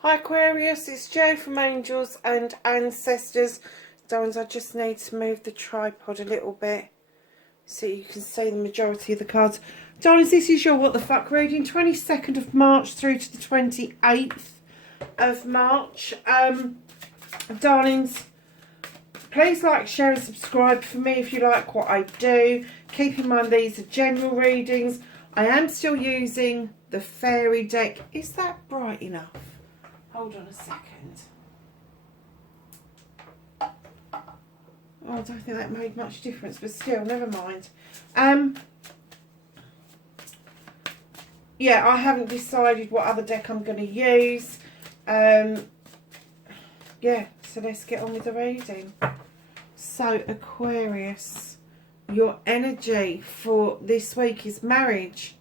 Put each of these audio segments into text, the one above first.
Hi Aquarius, it's Jo from Angels and Ancestors. Darlings, I just need to move the tripod a little bit so you can see the majority of the cards. Darlings, this is your What the Fuck reading, 22nd of March through to the 28th of March. Darlings, please like, share and subscribe for me if you like what I do. Keep in mind these are general readings. I am still using the fairy deck. Is that bright enough? Hold on a second. Oh, I don't think that made much difference, but still, never mind. Yeah, I haven't decided what other deck I'm going to use. Yeah, so let's get on with the reading. So, Aquarius, your energy for this week is marriage.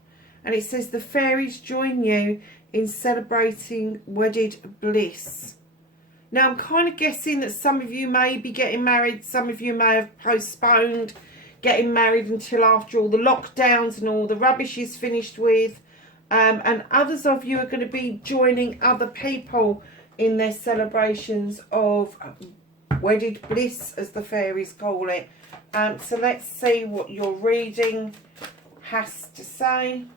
And it says the fairies join you in celebrating wedded bliss. Now, I'm kind of guessing that some of you may be getting married. Some of you may have postponed getting married until after all the lockdowns and all the rubbish is finished with. And others of you are going to be joining other people in their celebrations of wedded bliss, as the fairies call it. So let's see what your reading has to say.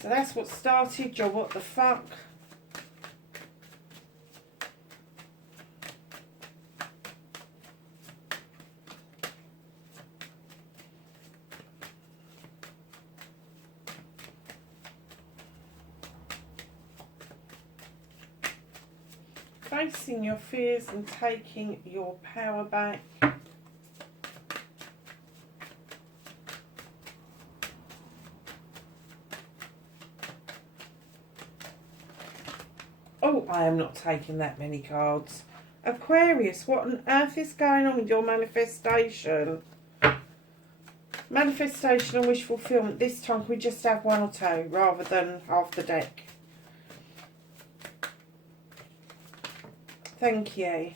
So that's what started your What the Fuck. Facing your fears and taking your power back. Oh, I am not taking that many cards. Aquarius, what on earth is going on with your manifestation? Manifestation and wish fulfillment. This time, can we just have one or two rather than half the deck? Thank you.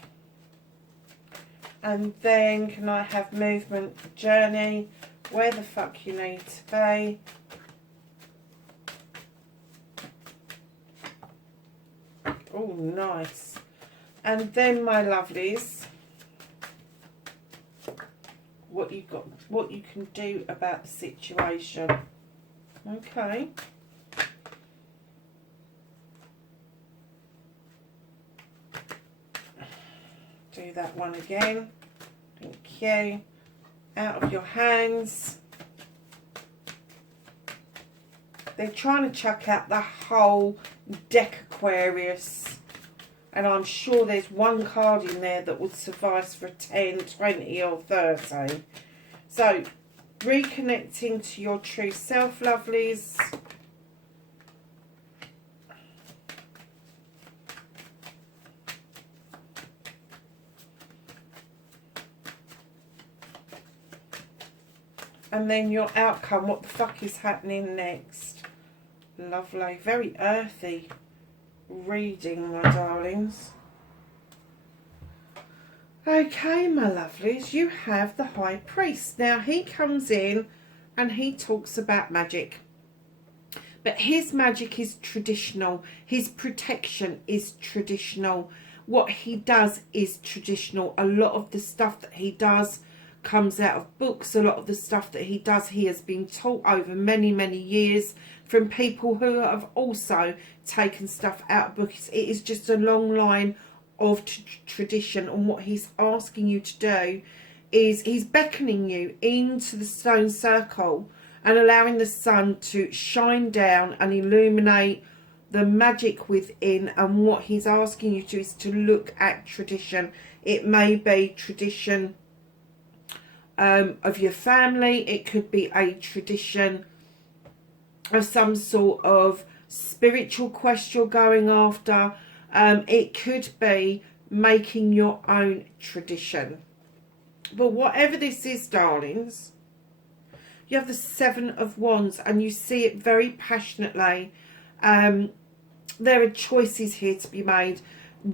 And then, can I have movement, journey, where the fuck you need to be? Oh, nice. And then, my lovelies, what you can do about the situation. Okay. Do that one again. Thank you. Out of your hands. They're trying to chuck out the whole deck, Aquarius. And I'm sure there's one card in there that would suffice for 10, 20 or 30. So, reconnecting to your true self, lovelies. And then your outcome, what the fuck is happening next? Lovely, very earthy reading, my darlings. Okay, my lovelies, you have the High Priest. Now, he comes in and he talks about magic. But his magic is traditional. His protection is traditional. What he does is traditional. A lot of the stuff that he does comes out of books. A lot of the stuff that he does, he has been taught over many, many years from people who have also taken stuff out of books. It is just a long line of tradition, and what he's asking you to do is he's beckoning you into the stone circle and allowing the sun to shine down and illuminate the magic within. And what he's asking you to is to look at tradition. It may be tradition of your family. It could be a tradition of some sort of spiritual quest you're going after. It could be making your own tradition. But whatever this is, darlings, you have the Seven of Wands and you see it very passionately. There are choices here to be made.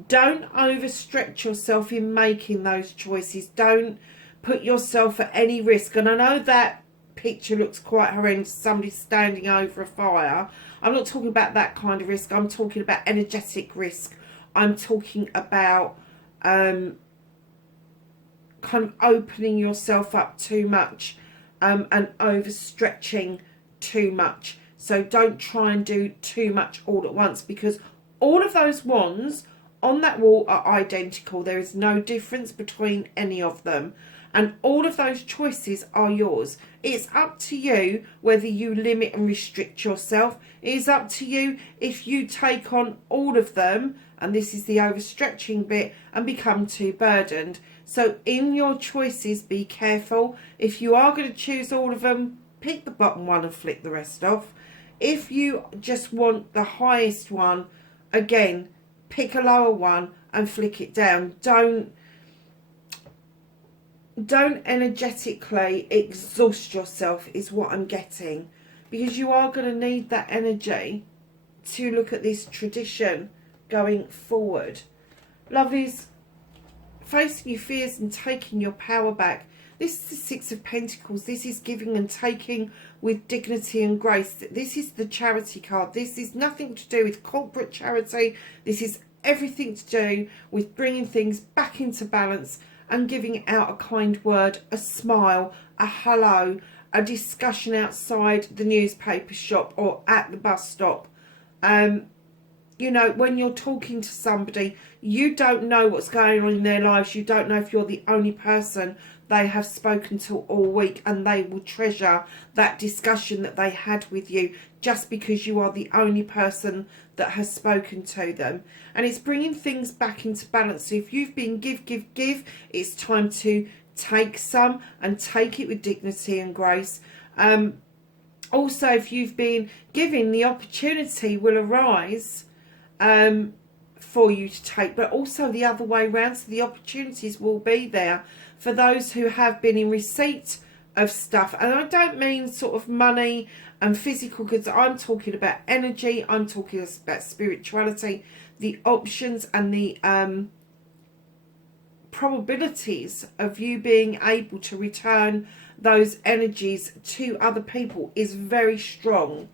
Don't overstretch yourself in making those choices. Don't put yourself at any risk. And I know that picture looks quite horrendous, somebody standing over a fire. I'm not talking about that kind of risk. I'm talking about energetic risk. I'm talking about kind of opening yourself up too much and overstretching too much. So don't try and do too much all at once, because all of those wands on that wall are identical. There is no difference between any of them. And all of those choices are yours. It's up to you whether you limit and restrict yourself. It is up to you if you take on all of them, and this is the overstretching bit, and become too burdened. So in your choices, be careful. If you are going to choose all of them, pick the bottom one and flick the rest off. If you just want the highest one, again, pick a lower one and flick it down. Don't energetically exhaust yourself is what I'm getting, because you are going to need that energy to look at this tradition going forward. Lovelies, facing your fears and taking your power back. This is the Six of Pentacles. This is giving and taking with dignity and grace. This is the charity card. This is nothing to do with corporate charity. This is everything to do with bringing things back into balance and giving out a kind word, a smile, a hello, a discussion outside the newspaper shop or at the bus stop. You know, when you're talking to somebody, you don't know what's going on in their lives. You don't know if you're the only person they have spoken to all week, and they will treasure that discussion that they had with you just because you are the only person that has spoken to them. And it's bringing things back into balance. So if you've been give, it's time to take some and take it with dignity and grace. Also, if you've been giving, the opportunity will arise for you to take, but also the other way around. So the opportunities will be there for those who have been in receipt of stuff. And I don't mean sort of money and physical goods. I'm talking about energy. I'm talking about spirituality, the options and the probabilities of you being able to return those energies to other people is very strong.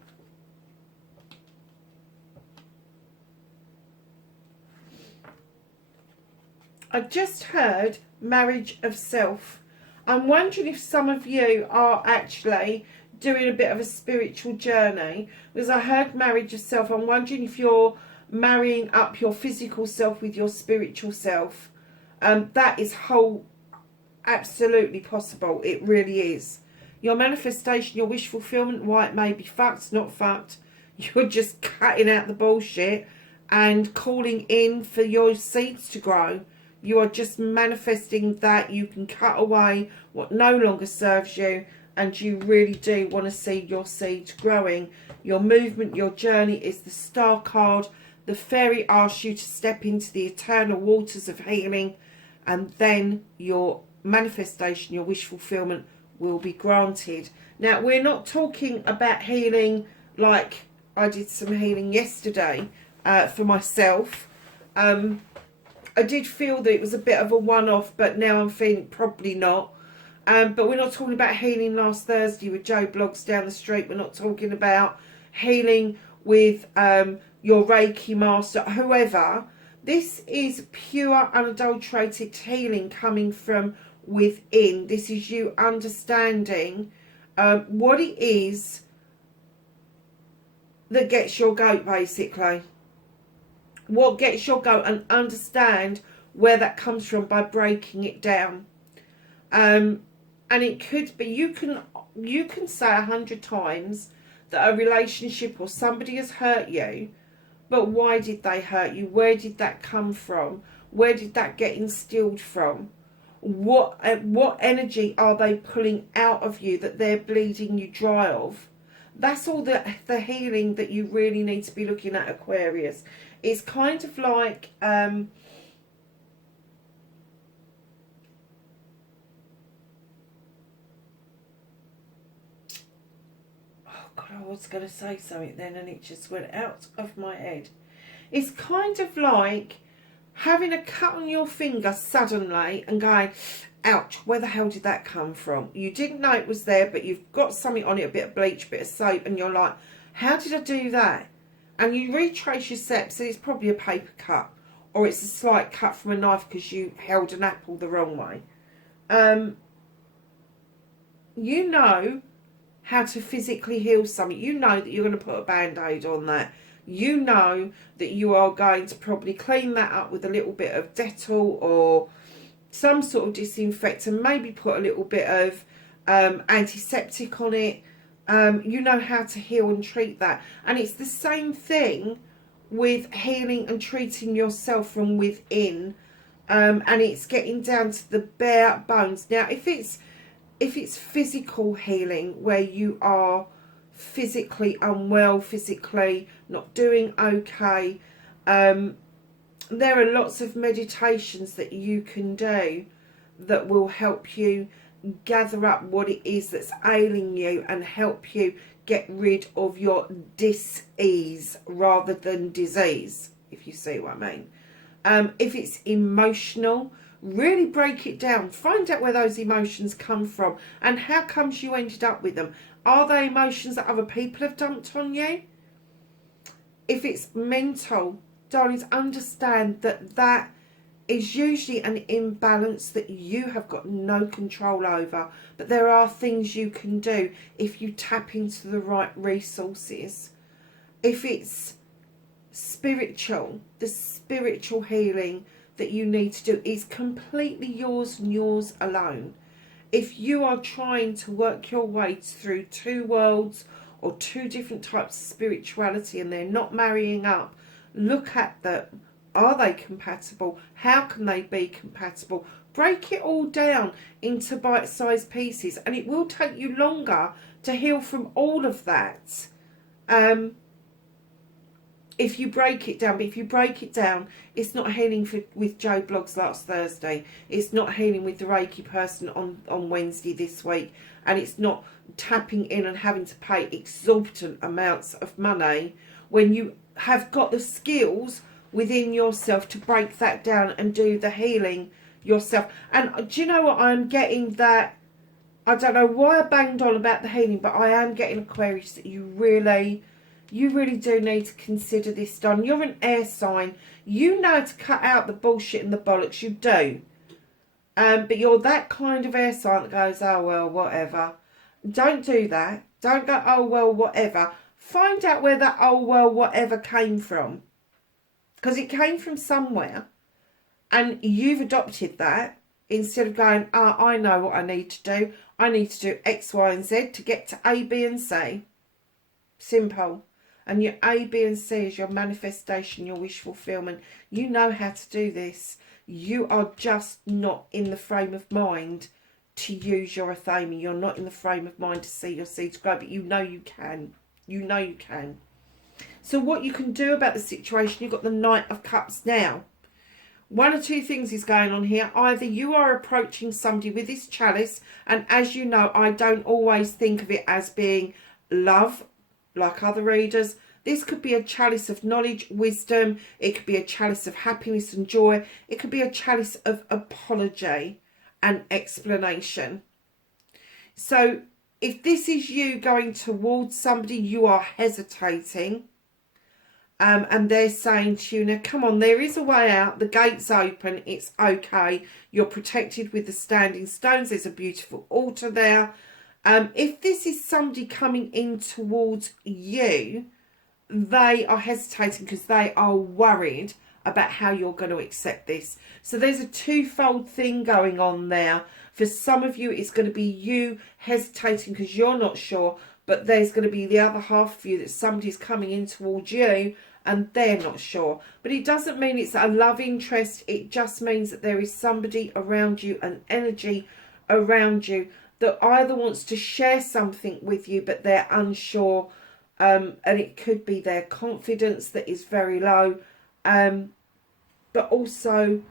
I just heard marriage of self. I'm wondering if some of you are actually doing a bit of a spiritual journey, because I heard marriage of self. I'm wondering if you're marrying up your physical self with your spiritual self. That is absolutely possible. It really is. Your manifestation, your wish fulfillment, why it may be fucked, not fucked. You're just cutting out the bullshit and calling in for your seeds to grow. You are just manifesting that you can cut away what no longer serves you, and you really do want to see your seeds growing. Your movement, your journey is the Star card. The fairy asks you to step into the eternal waters of healing, and then your manifestation, your wish fulfillment will be granted. Now, we're not talking about healing like I did some healing yesterday for myself. I did feel that it was a bit of a one-off, but now I'm feeling probably not. But we're not talking about healing last Thursday with Joe Bloggs down the street. We're not talking about healing with your Reiki master. However, this is pure, unadulterated healing coming from within. This is you understanding what it is that gets your goat, basically. What gets your goat, and understand where that comes from by breaking it down. And it could be, you can say 100 times that a relationship or somebody has hurt you, but why did they hurt you? Where did that come from? Where did that get instilled from? What energy are they pulling out of you that they're bleeding you dry of? That's all the healing that you really need to be looking at, Aquarius. It's kind of like oh God, I was going to say something then and it just went out of my head. It's kind of like having a cut on your finger suddenly and going, ouch, where the hell did that come from? You didn't know it was there, but you've got something on it, a bit of bleach, a bit of soap, and you're like, how did I do that? And you retrace your steps, and it's probably a paper cut, or it's a slight cut from a knife because you held an apple the wrong way. You know how to physically heal something. You know that you're going to put a band-aid on that. You know that you are going to probably clean that up with a little bit of Dettol or some sort of disinfectant, maybe put a little bit of antiseptic on it. You know how to heal and treat that. And it's the same thing with healing and treating yourself from within. And it's getting down to the bare bones. Now, if it's physical healing where you are physically unwell, physically not doing okay, there are lots of meditations that you can do that will help you gather up what it is that's ailing you and help you get rid of your dis-ease rather than disease, if you see what I mean. If it's emotional, really break it down. Find out where those emotions come from and how comes you ended up with them. Are they emotions that other people have dumped on you? If it's mental, darlings, understand that that is usually an imbalance that you have got no control over. But there are things you can do if you tap into the right resources. If it's spiritual, the spiritual healing that you need to do is completely yours and yours alone. If you are trying to work your way through two worlds or two different types of spirituality and they're not marrying up, look at them. Are they compatible? How can they be compatible? Break it all down into bite-sized pieces, and it will take you longer to heal from all of that. If you break it down, but if you break it down, it's not healing with Joe Blogs last Thursday. It's not healing with the Reiki person on Wednesday this week. And it's not tapping in and having to pay exorbitant amounts of money when you have got the skills within yourself to break that down and do the healing yourself. And do you know what? I'm getting that, I don't know why I banged on about the healing, but I am getting, Aquarius, that you really do need to consider this done. You're an air sign. You know to cut out the bullshit and the bollocks. You do. But you're that kind of air sign that goes, oh, well, whatever. Don't do that. Don't go, oh, well, whatever. Find out where that, oh, well, whatever came from. Because it came from somewhere. And you've adopted that. Instead of going, oh, I know what I need to do. I need to do X, Y, and Z to get to A, B, and C. Simple. And your A, B, and C is your manifestation, your wish fulfillment. You know how to do this. You are just not in the frame of mind to use your athame. You're not in the frame of mind to see your seeds grow, but you know you can. You know you can. So what you can do about the situation, you've got the Knight of Cups now. One or two things is going on here. Either you are approaching somebody with this chalice, and as you know, I don't always think of it as being love, like other readers. This could be a chalice of knowledge, wisdom. It could be a chalice of happiness and joy. It could be a chalice of apology and explanation. So if this is you going towards somebody, you are hesitating. And they're saying to you, now come on, there is a way out. The gate's open. It's okay. You're protected with the standing stones. There's a beautiful altar there. If this is somebody coming in towards you, they are hesitating because they are worried about how you're going to accept this. So there's a twofold thing going on there. For some of you, it's going to be you hesitating because you're not sure, but there's going to be the other half of you that somebody's coming in towards you and they're not sure. But it doesn't mean it's a love interest. It just means that there is somebody around you, an energy around you that either wants to share something with you, but they're unsure. And it could be their confidence that is very low. But also,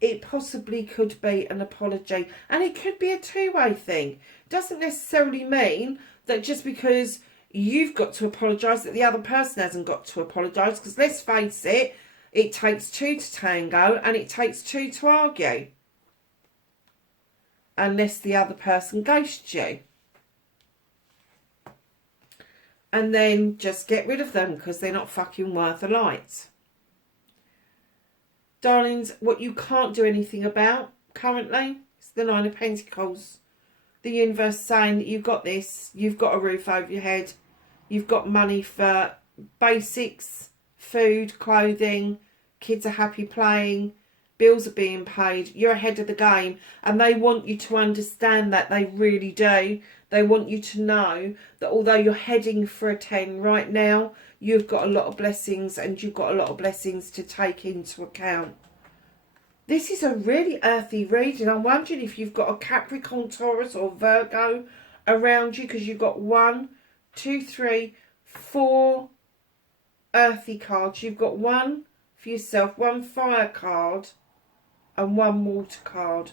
it possibly could be an apology. And it could be a two-way thing. Doesn't necessarily mean that just because you've got to apologise that the other person hasn't got to apologise. Because let's face it, it takes two to tango and it takes two to argue. Unless the other person ghosts you. And then just get rid of them because they're not fucking worth a light. Darlings, what you can't do anything about currently is the Nine of Pentacles. The universe saying that you've got this, you've got a roof over your head, you've got money for basics, food, clothing, kids are happy playing, bills are being paid, you're ahead of the game, and they want you to understand that, they really do. They want you to know that although you're heading for a 10 right now, you've got a lot of blessings and you've got a lot of blessings to take into account. This is a really earthy reading. I'm wondering if you've got a Capricorn, Taurus or Virgo around you, because you've got 1, 2, 3, 4 earthy cards. You've got one for yourself, one fire card and one water card.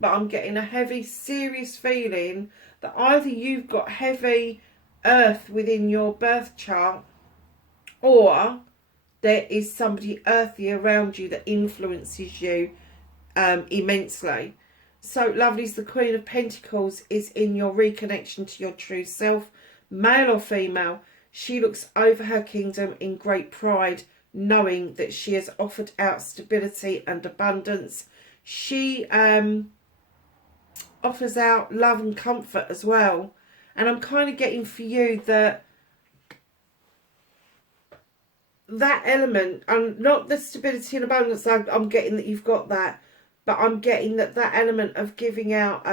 But I'm getting a heavy, serious feeling that either you've got heavy earth within your birth chart, or there is somebody earthy around you that influences you immensely. So, lovelies, the Queen of Pentacles is in your reconnection to your true self, male or female. She looks over her kingdom in great pride, knowing that she has offered out stability and abundance. She offers out love and comfort as well. And I'm kind of getting for you that element, and not the stability and abundance, I'm getting that you've got that, but I'm getting that element of giving out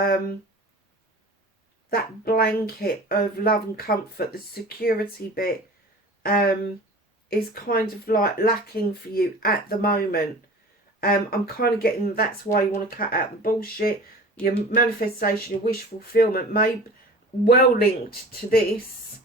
that blanket of love and comfort, the security bit, is kind of like lacking for you at the moment. I'm kind of getting that's why you want to cut out the bullshit. Your manifestation, your wish fulfillment may well linked to this,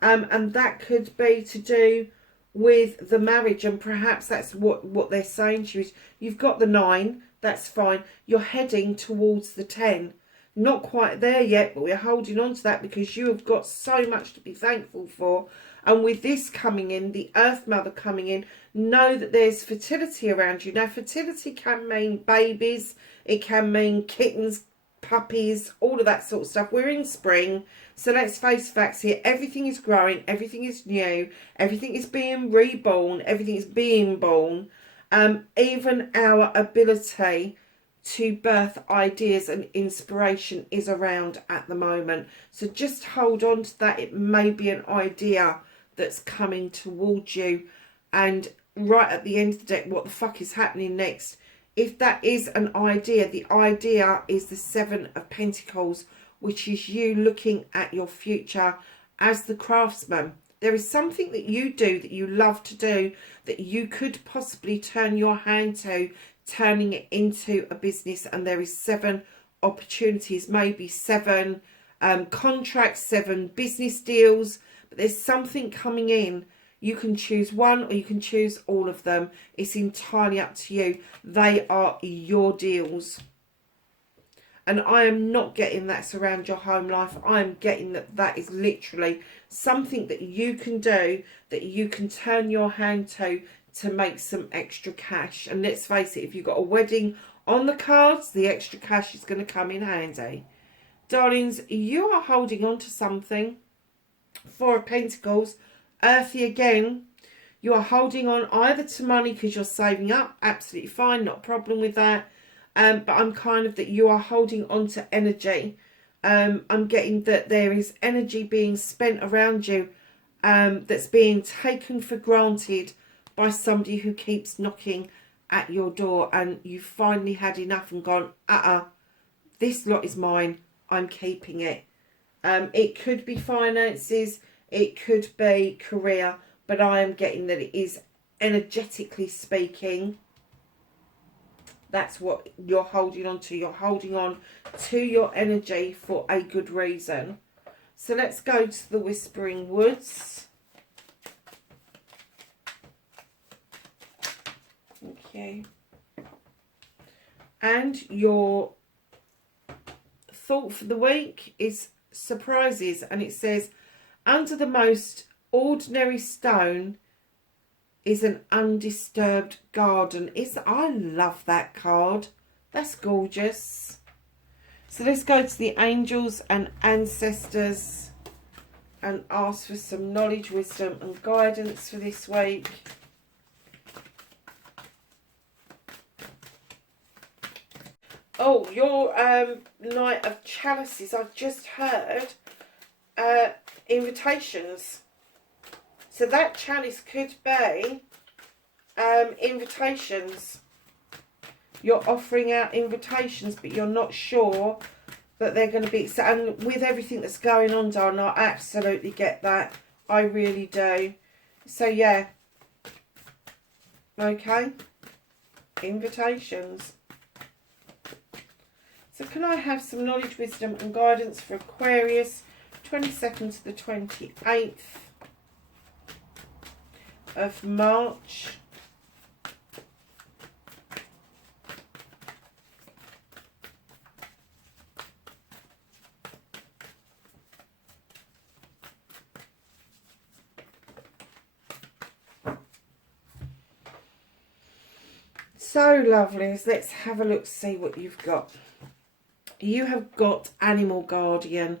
and that could be to do with the marriage, and perhaps that's what they're saying to you is you've got the 9, that's fine, you're heading towards the 10, not quite there yet, but we're holding on to that because you have got so much to be thankful for. And with this coming in, the Earth Mother coming in, know that there's fertility around you. Now, fertility can mean babies, it can mean kittens, puppies, all of that sort of stuff. We're in spring, so let's face facts here. Everything is growing, everything is new, everything is being reborn, everything is being born. Even our ability to birth ideas and inspiration is around at the moment. So just hold on to that. It may be an idea that's coming towards you. And right at the end of the deck, what the fuck is happening next? If that is an idea, the idea is the 7 of Pentacles, which is you looking at your future as the craftsman. There is something that you do that you love to do that you could possibly turn your hand to, turning it into a business, and there is 7 opportunities, maybe 7 contracts, 7 business deals, but there's something coming in. You can choose one or you can choose all of them. It's entirely up to you. They are your deals. And I am not getting that surround your home life. I am getting that is literally something that you can do, that you can turn your hand to make some extra cash. And let's face it, if you've got a wedding on the cards, the extra cash is going to come in handy. Darlings, you are holding on to something. 4 of Pentacles, earthy again. You are holding on either to money because you're saving up. Absolutely fine, not a problem with that. But I'm kind of that you are holding on to energy. I'm getting that there is energy being spent around you that's being taken for granted by somebody who keeps knocking at your door, and you've finally had enough and gone, this lot is mine, I'm keeping it. It could be finances, it could be career, but I am getting that it is, energetically speaking, that's what you're holding on to. You're holding on to your energy for a good reason. So let's go to the Whispering Woods. Okay. And your thought for the week is surprises, and it says, under the most ordinary stone is an undisturbed garden. I love that card. That's gorgeous. So let's go to the angels and ancestors and ask for some knowledge, wisdom and guidance for this week. Oh, your Knight of Chalices, I've just heard invitations. So that chalice could be invitations. You're offering out invitations, but you're not sure that they're going to be. So, and with everything that's going on, darling, I absolutely get that. I really do. So, yeah. Okay. Invitations. So can I have some knowledge, wisdom and guidance for Aquarius, 22nd to the 28th of March? So lovely. Let's have a look, see what you've got. You have got Animal Guardian,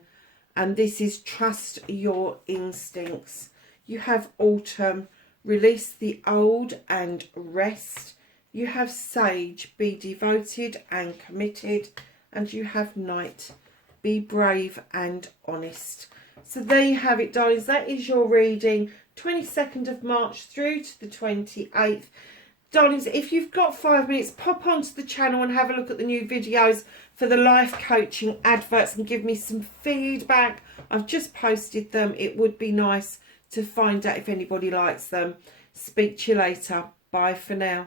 and this is trust your instincts. You have Autumn, release the old and rest. You have Sage, be devoted and committed. And you have Night, be brave and honest. So there you have it, darlings. That is your reading, 22nd of March through to the 28th. Darlings, if you've got 5 minutes, pop onto the channel and have a look at the new videos for the life coaching adverts and give me some feedback. I've just posted them. It would be nice to find out if anybody likes them. Speak to you later. Bye for now.